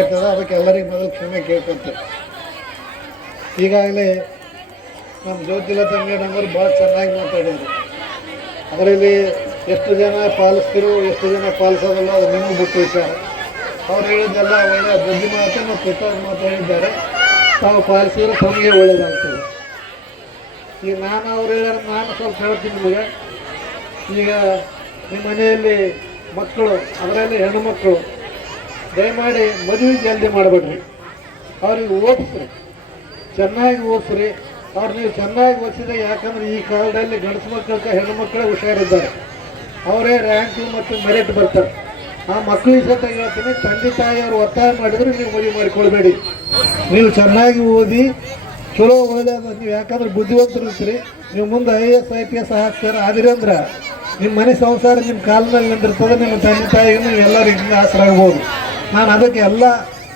ಆಗ್ತದ ಅದಕ್ಕೆ ಎಲ್ಲರಿಗೂ ಮೊದಲು ಕ್ಷಮೆ ಕೇಳ್ಕೊತಾರೆ. ಈಗಾಗಲೇ ನಮ್ಮ ಜ್ಯೋತಿಲತಾ ಮೇಡಮ್ ಅವರು ಭಾಳ ಚೆನ್ನಾಗಿ ಮಾತಾಡಿದರು. ಅದರಲ್ಲಿ ಎಷ್ಟು ಜನ ಪಾಲಿಸ್ತಿರೋ, ಎಷ್ಟು ಜನ ಪಾಲಿಸೋದಲ್ಲ, ಅದು ನಿಮಗೆ ಬಿಟ್ಟು ವಿಚಾರ ಅವ್ರು ಹೇಳಿದ್ದೆಲ್ಲ ಒಳ್ಳೆಯ ಬುದ್ಧಿ ಮಾತು ಮತ್ತು ಉತ್ತಮ ಮಾತು ಹೇಳಿದ್ದಾರೆ. ತಾವು ಪಾಲಿಸಿದ್ರೆ ತಮಗೆ ಒಳ್ಳೆಯದಾಗ್ತದೆ ಈಗ ನಾನು ಅವ್ರು ಹೇಳಿದ್ರೆ ನಾನು ಸ್ವಲ್ಪ ಹೇಳ್ತೀನಿ ನಿಮಗೆ. ಈಗ ನಿಮ್ಮ ಮನೆಯಲ್ಲಿ ಮಕ್ಕಳು, ಅದರಲ್ಲಿ ಹೆಣ್ಣು ಮಕ್ಕಳು ದಯಮಾಡಿ ಮದುವೆ ಜಲ್ದಿ ಮಾಡಬೇಡ್ರಿ. ಅವ್ರಿಗೆ ಓದಿಸ್ರಿ. ಚೆನ್ನಾಗಿ ಓದಿಸ್ರಿ. ಅವ್ರು ನೀವು ಚೆನ್ನಾಗಿ ಓದಿಸಿದ್ರೆ ಯಾಕಂದ್ರೆ ಈ ಕಾಲದಲ್ಲಿ ಗಂಡಸು ಮಕ್ಕಳ ಹೆಣ್ಣು ಮಕ್ಕಳೇ ಹುಷಾರಿದ್ದಾರೆ. ಅವರೇ ರ್ಯಾಂಕು ಮತ್ತು ಮೆರಿಟ್ ಬರ್ತಾರೆ. ಆ ಮಕ್ಕಳಿಗೆ ಸತ ಹೇಳ್ತೀನಿ, ತಂದೆ ತಾಯಿಯವರು ಒತ್ತಾಯ ಮಾಡಿದ್ರೆ ನೀವು ಮದುವೆ ಮಾಡಿಕೊಳ್ಬೇಡಿ. ನೀವು ಚೆನ್ನಾಗಿ ಓದಿ, ಚಲೋ ಓದ ನೀವು ಯಾಕಂದ್ರೆ ಬುದ್ಧಿವಂತರು ಇರ್ತೀರಿ. ನೀವು ಮುಂದೆ I S I P S ಹಾಕ್ತಾರೆ? ಆದಿರಿ ಅಂದ್ರೆ ನಿಮ್ಮ ಮನೆ ಸಂಸಾರ ನಿಮ್ಮ ಕಾಲದಲ್ಲಿ ನಿಂದಿರ್ತದೆ ನಿಮ್ಮ ತಂದೆ ತಾಯಿಗೂ ನೀವು ಎಲ್ಲರೂ ಇದರಿಂದ ಆಸರಾಗ್ಬೋದು ನಾನು ಅದಕ್ಕೆ ಎಲ್ಲ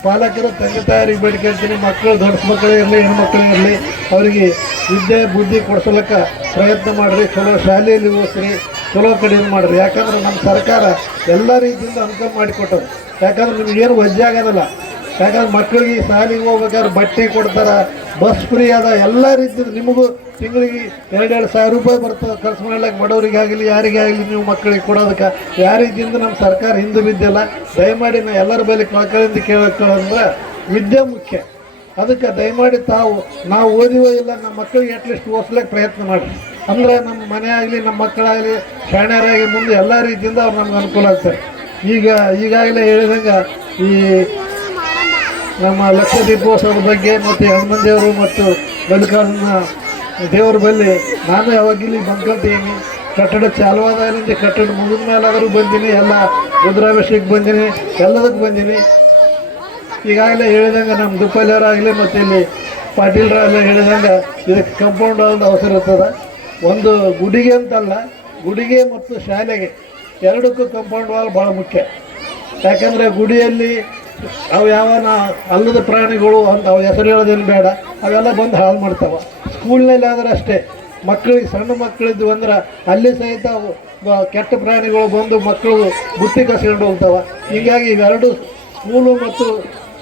ಪಾಲಕರು, ತಂದೆ ತಾಯಿಗೆ ಬೇಡ್ಕೊಳ್ತೀನಿ ಮಕ್ಕಳು, ದೊಡ್ಡ ಮಕ್ಕಳೇ ಇರಲಿ, ಹೆಣ್ಮಕ್ಳೇ ಇರಲಿ, ಅವರಿಗೆ ವಿದ್ಯೆ, ಬುದ್ಧಿ ಕೊಡಿಸಲಕ್ಕ ಪ್ರಯತ್ನ ಮಾಡಿರಿ. ಚಲೋ ಶಾಲೆಯಲ್ಲಿ ಓದಿಸ್ರಿ, ಚಲೋ ಕಡೆ ಮಾಡಿರಿ. ಯಾಕಂದ್ರೆ ನಮ್ಮ ಸರ್ಕಾರ ಎಲ್ಲ ರೀತಿಯಿಂದ ಅನುಕೂಲ ಮಾಡಿಕೊಟ್ಟರು ಯಾಕಂದ್ರೆ ನಿಮಗೇನು ವಜ್ಜೆ ಆಗೋದಿಲ್ಲ. ಯಾಕಂದ್ರೆ ಮಕ್ಕಳಿಗೆ ಶಾಲೆಗೆ ಹೋಗ್ಬೇಕಾದ್ರೆ ಬಟ್ಟೆ ಕೊಡ್ತಾರೆ ಬಸ್ ಫ್ರೀ ಅದ, ಎಲ್ಲ ರೀತಿ ನಿಮಗೂ ತಿಂಗಳಿಗೆ ಎರಡೆರಡು ಸಾವಿರ ರೂಪಾಯಿ ಬರ್ತದೆ, ಖರ್ಚು ಮಾಡ್ಲಿಕ್ಕೆ ಬಡವರಿಗೆ ಆಗಲಿ, ಯಾರಿಗೆ ಆಗಲಿ ನೀವು ಮಕ್ಕಳಿಗೆ ಕೊಡೋದಕ್ಕೆ. ಯಾರಿದ್ದಿಂದ ನಮ್ಮ ಸರ್ಕಾರ ಹಿಂದೆ ಬಿದ್ದಿಲ್ಲ ದಯಮಾಡಿ ನಾ ಎಲ್ಲರ ಬಳಿ ಕಳ್ಕಳಿಂದ ಕೇಳೋಕ್ಕಂದ್ರೆ ವಿದ್ಯೆ ಮುಖ್ಯ. ಅದಕ್ಕೆ ದಯಮಾಡಿ ತಾವು, ನಾವು ಓದಿವೋ ಇಲ್ಲ, ನಮ್ಮ ಮಕ್ಕಳಿಗೆ ಅಟ್ಲೀಸ್ಟ್ ಓದಿಸ್ಲಿಕ್ಕೆ ಪ್ರಯತ್ನ ಮಾಡಿರಿ. ಅಂದರೆ ನಮ್ಮ ಮನೆ ಆಗಲಿ, ನಮ್ಮ ಮಕ್ಕಳಾಗಲಿ, ಶಾಣ್ಯರಾಗಿ ಮುಂದೆ ಎಲ್ಲ ರೀತಿಯಿಂದ ಅವ್ರು ನಮ್ಗೆ ಅನುಕೂಲ ಆಗ್ತಾರೆ. ಈಗ, ಈಗಾಗಲೇ ಹೇಳಿದಂಗೆ ಈ ನಮ್ಮ ಲಕ್ಷ ದೀಪೋತ್ಸವದ ಬಗ್ಗೆ ಮತ್ತು ಹನುಮನ್ ದೇವರು ಮತ್ತು ಬಲಿಕಾರನ ದೇವರ ಬಳಿ ನಾನು ಯಾವಾಗಿಲ್ಲಿ ಬಂದ್ಕೊಳ್ತೀನಿ, ಕಟ್ಟಡ ಚಾಲುವಾದಾಗಲಿಂದ ಕಟ್ಟಡ ಮುಗಿದ ಮೇಲಾದರೂ ಬಂದೀನಿ, ಎಲ್ಲ ರುದ್ರಾಭಿಷೇಕ್ ಬಂದೀನಿ, ಎಲ್ಲದಕ್ಕೆ ಬಂದೀನಿ. ಈಗಾಗಲೇ ಹೇಳಿದಂಗೆ ನಮ್ಮ ದುಪ್ಪಲಿಯವರಾಗಲಿ ಮತ್ತು ಇಲ್ಲಿ ಪಾಟೀಲ್ರಾಗಲಿ ಹೇಳಿದಂಗೆ ಇದಕ್ಕೆ ಕಂಪೌಂಡ್ ಆದ ಅವಸರ ಇರ್ತದೆ. ಒಂದು ಗುಡಿಗೆ ಅಂತಲ್ಲ, ಗುಡಿಗೆ ಮತ್ತು ಶಾಲೆಗೆ ಎರಡಕ್ಕೂ ಕಂಪೌಂಡ್ ವಾಲ್ ಭಾಳ ಮುಖ್ಯ. ಯಾಕಂದರೆ ಗುಡಿಯಲ್ಲಿ ಅವು ಯಾವ ಅಲ್ಲದ ಪ್ರಾಣಿಗಳು ಅಂತ ಅವು ಹೆಸರು ಹೇಳೋದೇನು ಬೇಡ. ಅವೆಲ್ಲ ಬಂದು ಹಾಳು ಮಾಡ್ತಾವೆ. ಸ್ಕೂಲ್ನಲ್ಲಿ ಆದ್ರೆ ಅಷ್ಟೇ. ಮಕ್ಕಳಿಗೆ ಸಣ್ಣ ಮಕ್ಕಳಿದ್ದು ಅಂದ್ರೆ ಅಲ್ಲಿ ಸಹಿತ ಕೆಟ್ಟ ಪ್ರಾಣಿಗಳು ಬಂದು ಮಕ್ಕಳು ಬುತ್ತಿ ಕಸ್ಕೊಂಡು ಹೋಗ್ತಾವೆ. ಹೀಗಾಗಿ ಇವೆರಡು ಸ್ಕೂಲು ಮತ್ತು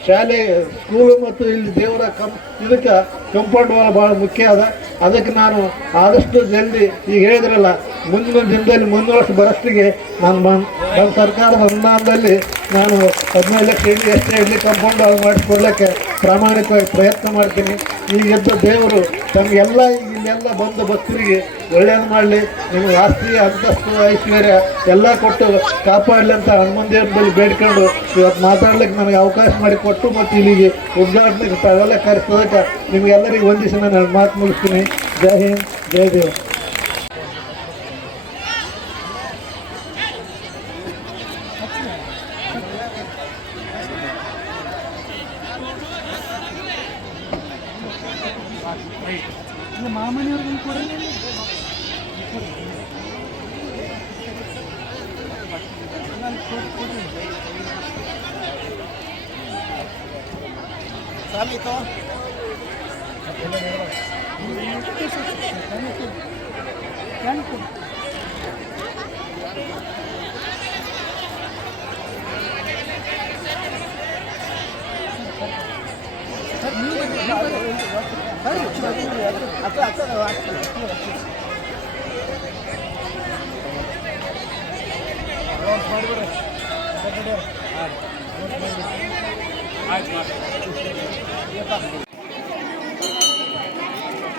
ಶಾಲೆ, ಸ್ಕೂಲು ಮತ್ತು ಇಲ್ಲಿ ದೇವರ ಕಂ, ಇದಕ್ಕೆ ಕಂಪೌಂಡ್ ವಾಲ್ ಭಾಳ ಮುಖ್ಯ ಅದ. ಅದಕ್ಕೆ ನಾನು ಆದಷ್ಟು ಜಲ್ದಿ ಈಗ ಹೇಳಿದ್ರಲ್ಲ, ಮುಂದಿನ ದಿನದಲ್ಲಿ, ಮುಂದಿನ ವರ್ಷ ಬರೋಷ್ಟಿಗೆ ನಾನು ಬಂದು ನಮ್ಮ ಸರ್ಕಾರದ ಅನುದಾನದಲ್ಲಿ ನಾನು ಹದಿನೈದು ಲಕ್ಷ ಇರಲಿ ಎಷ್ಟೇ ಇಡ್ಲಿ ಕಂಪೌಂಡ್ ಅವ್ರು ಮಾಡಿಸ್ಕೊಡ್ಲಿಕ್ಕೆ ಪ್ರಾಮಾಣಿಕವಾಗಿ ಪ್ರಯತ್ನ ಮಾಡ್ತೀನಿ. ಈಗ ಎದ್ದ ದೇವರು ತಮಗೆಲ್ಲ ಇಲ್ಲೆಲ್ಲ ಬಂದ ಭಕ್ತರಿಗೆ ಒಳ್ಳೇದು ಮಾಡಲಿ. ನಿಮಗೆ ಆಸ್ತಿ, ಅಂತಸ್ತು, ಐಶ್ವರ್ಯ ಎಲ್ಲ ಕೊಟ್ಟು ಕಾಪಾಡಲಿ ಅಂತ ಬಳಿ ಬೇಡ್ಕೊಂಡು ಇವತ್ತು ಮಾತಾಡ್ಲಿಕ್ಕೆ ನನಗೆ ಅವಕಾಶ ಮಾಡಿ ಕೊಟ್ಟು ಮತ್ತು ಇಲ್ಲಿಗೆ ಉದ್ಘಾಟನೆಗೆ ತಾವೆಲ್ಲ ಕರೆಸೋದಕ್ಕೆ ನಿಮಗೆಲ್ಲರಿಗೂ ಒಂದಿಸ ನಾನು ಮಾತು ಮುಗಿಸ್ತೀನಿ. ಜೈ ಹಿಂದ್, ಜೈ ದೇವ್. ಇಲ್ಲ ಮಾಮನಿಯವ್ರಿಗೆ ಕೊಡಿ ಸಾಲಿತು ಕ್ಯಾನ್ ಕೊಡಿ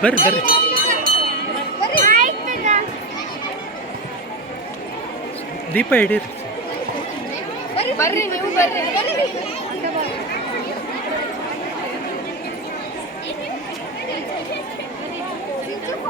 ಬರ್ರಿ ಬರ್ರಿ ದೀಪ ಹಿಡೀರಿ ಬರ್ರಿ ನೀವು ಬರ್ರಿ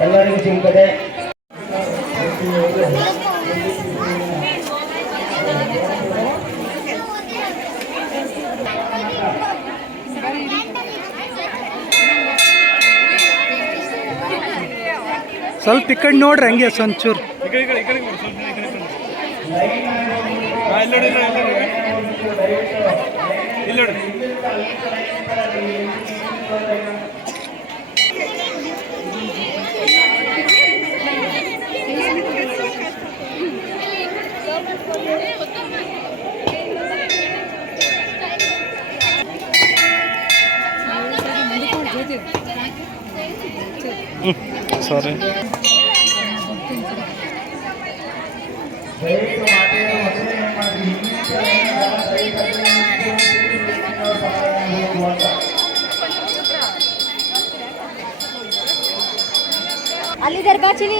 ಎಲ್ಲರಿಗೂ ಸಿಗುತ್ತದೆ ಸ್ವಲ್ಪ ಈ ನೋಡ್ರಿ ಹಂಗೆ ಸಂಚೂರ್. ಇಲ್ಲ ಅಂತ. ಅಲ್ಲಿದ್ದಾರೆ ಬಾ ಚಿನಿ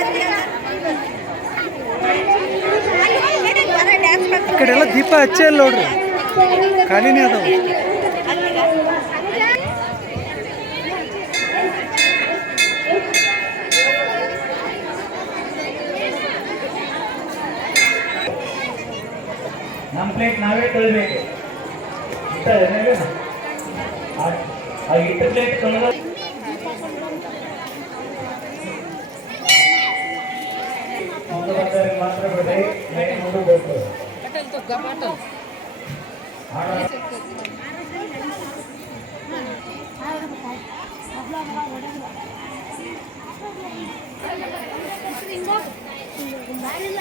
ಈ ಕಡೆ ದೀಪ ಹಚ್ಚೇ ಇಲ್ಲ ನೋಡ್ರಿ. ಖಾಲಿನೇ ಅದಾವ. ನಮ್ಮ ಪ್ಲೇಟ್ ನಾವೇ ತೊಳಿಬೇಕು. ಆ- ಇಟ್ಟ ಪ್ಲೇಟ್ ತೊಳೆದ ಮಾತ್ರ ಬಿಡಿ ಲೈನ್ ಮುಂದೆ ಬೇಕು ಇಲ್ಲ